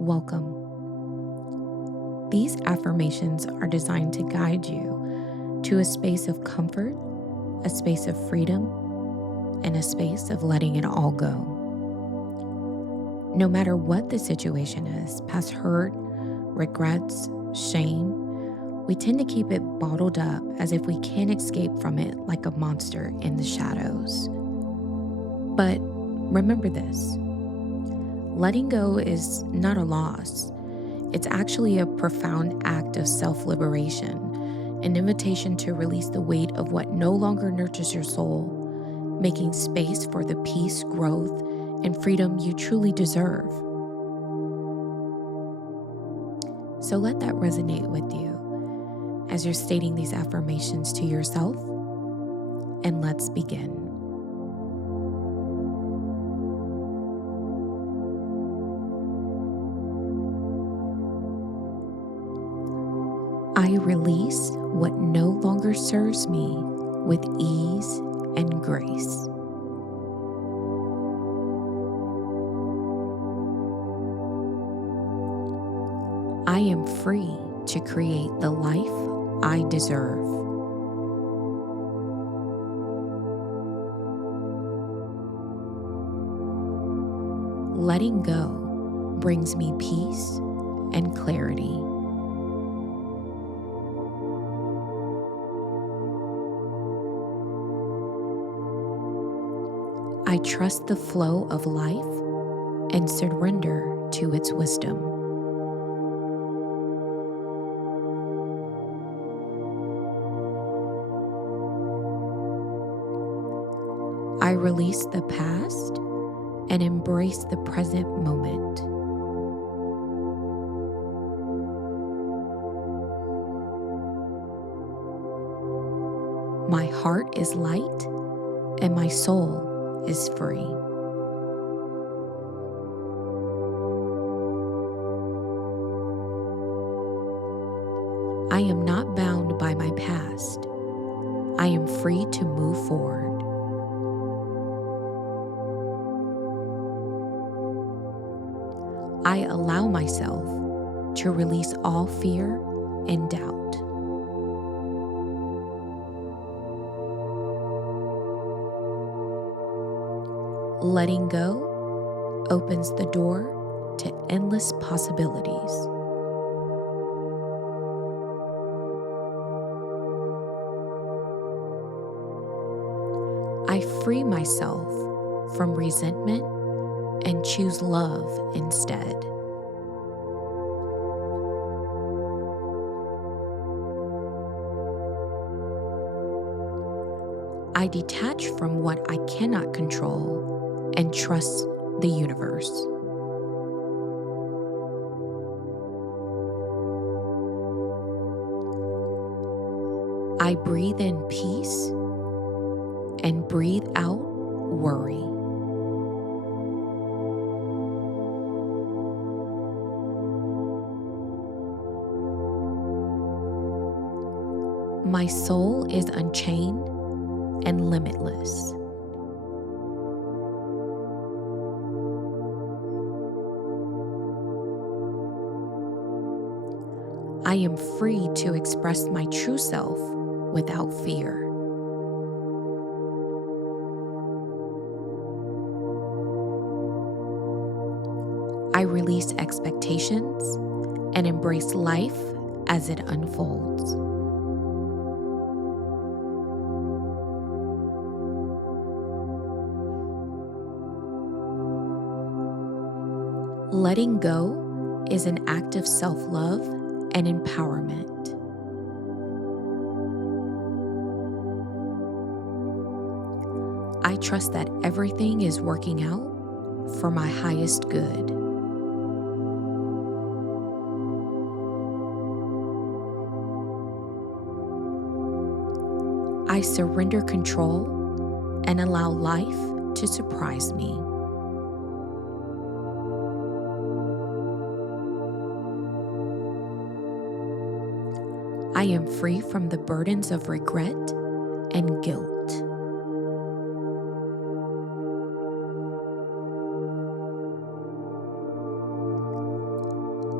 welcome. These affirmations are designed to guide you to a space of comfort, a space of freedom, and a space of letting it all go. No matter what the situation is, past hurt, regrets, shame, we tend to keep it bottled up as if we can't escape from it like a monster in the shadows. But remember this: letting go is not a loss. It's actually a profound act of self-liberation, an invitation to release the weight of what no longer nurtures your soul, making space for the peace, growth, and freedom you truly deserve. So let that resonate with you as you're stating these affirmations to yourself, and let's begin. I release what no longer serves me with ease and grace. I am free to create the life I deserve. Letting go brings me peace and clarity. I trust the flow of life and surrender to its wisdom. I release the past and embrace the present moment. My heart is light and my soul is free. I am not bound by my past. I am free to move forward. I allow myself to release all fear and doubt. Letting go opens the door to endless possibilities. I free myself from resentment and choose love instead. I detach from what I cannot control and trust the universe. I breathe in peace and breathe out worry. My soul is unchained and limitless. I am free to express my true self without fear. I release expectations and embrace life as it unfolds. Letting go is an act of self-love and empowerment. I trust that everything is working out for my highest good. I surrender control and allow life to surprise me. I am free from the burdens of regret and guilt.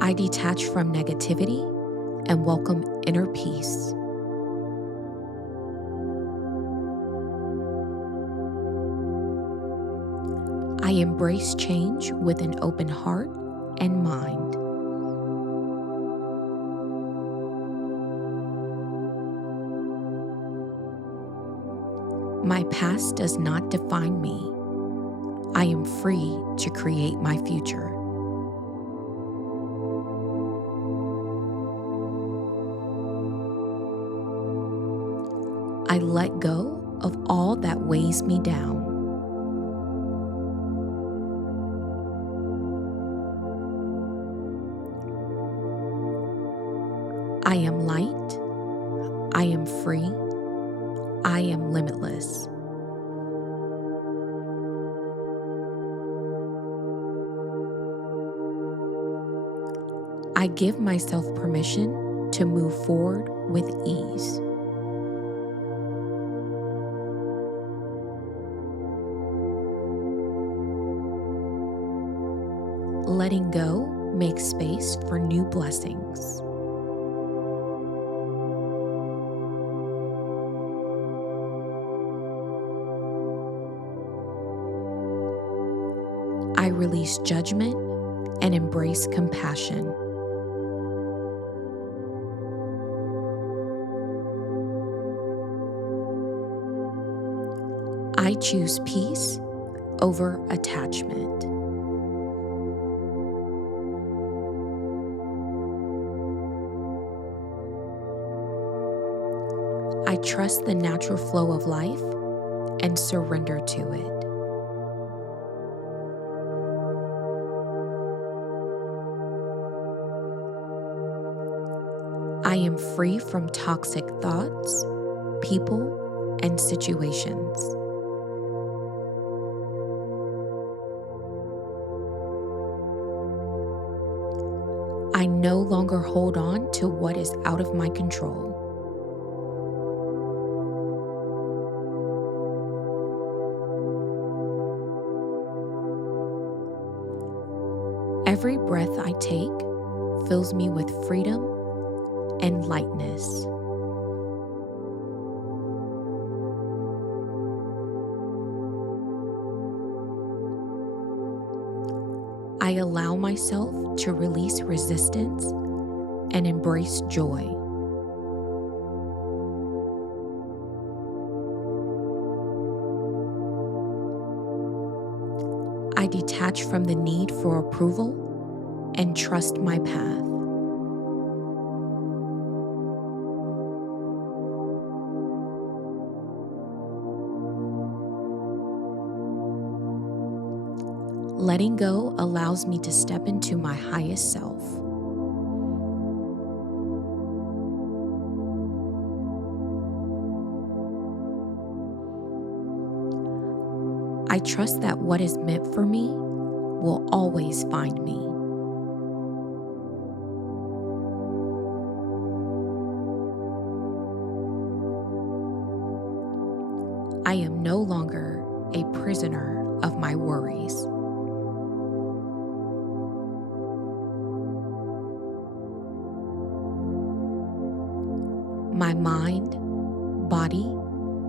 I detach from negativity and welcome inner peace. I embrace change with an open heart and mind. My past does not define me. I am free to create my future. I let go of all that weighs me down. I am light. I am free. I am limitless. I give myself permission to move forward with ease. Letting go makes space for new blessings. I release judgment and embrace compassion. I choose peace over attachment. I trust the natural flow of life and surrender to it. I am free from toxic thoughts, people, and situations. I no longer hold on to what is out of my control. Every breath I take fills me with freedom and lightness. I allow myself to release resistance and embrace joy. I detach from the need for approval and trust my path. Letting go allows me to step into my highest self. I trust that what is meant for me will always find me. I am no longer a prisoner of my worries. My mind, body,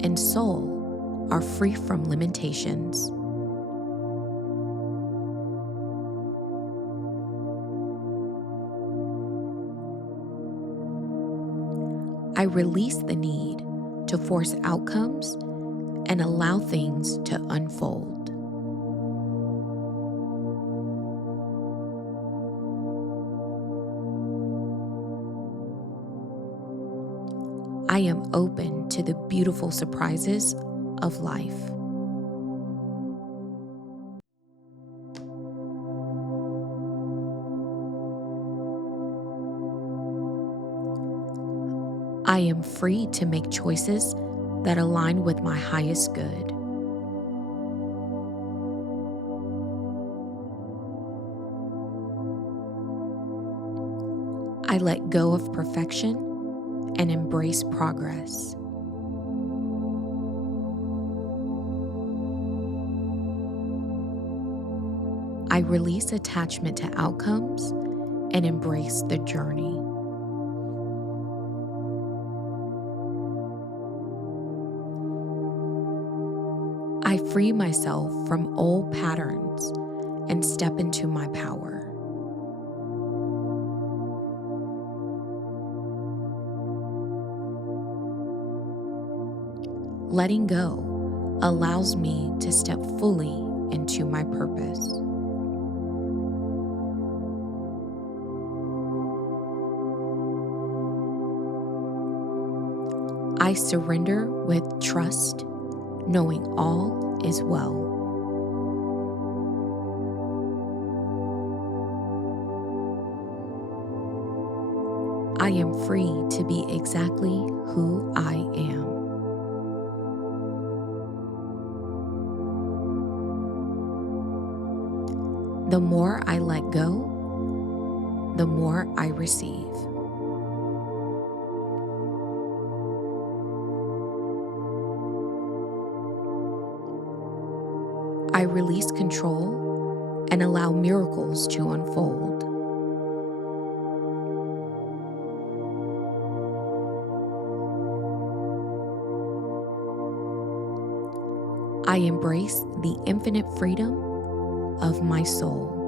and soul are free from limitations. I release the need to force outcomes and allow things to unfold. I am open to the beautiful surprises of life. I am free to make choices that align with my highest good. I let go of perfection and embrace progress. I release attachment to outcomes and embrace the journey. I free myself from old patterns and step into my power. Letting go allows me to step fully into my purpose. I surrender with trust, knowing all is well. I am free to be exactly who I am. The more I let go, the more I receive. I release control and allow miracles to unfold. I embrace the infinite freedom of my soul.